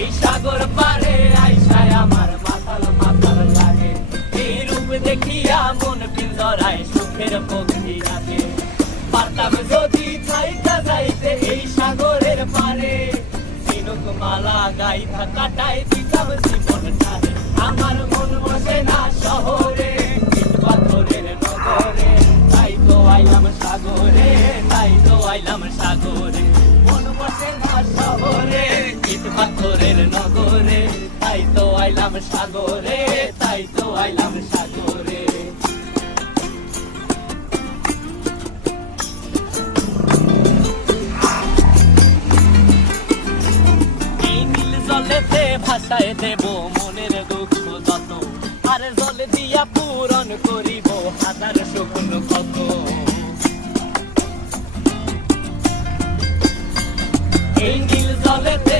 এই সাগর পারে আইসায় আমার মাতাল মাতাল লাগে, এই রূপ দেখিয়া মন পিঞ্জরায় সুখের পক্ষী রাখে। পারতাম যদি থাইকা যাইতে এই সাগরের পারে, ঝিনুক মালা গাইথা কাটাই দিতাম জীবনটারে। আমার মন বসে না শহরে, ইট পাথরের নগরে, তাই তো আইলাম সাগরে, তাই তো আইলাম সাগরে। মন বসে না শহরে, ইট পাথরের নগরে, তাই তো আইলাম সাগরে, তাই তো আইলাম সাগরে। জলেতে ভাসায় দেব মনের দুঃখ যত, আর জলে দিয়া পূরণ করিব হাজার স্বপ্ন কত। এই নীল জলেতে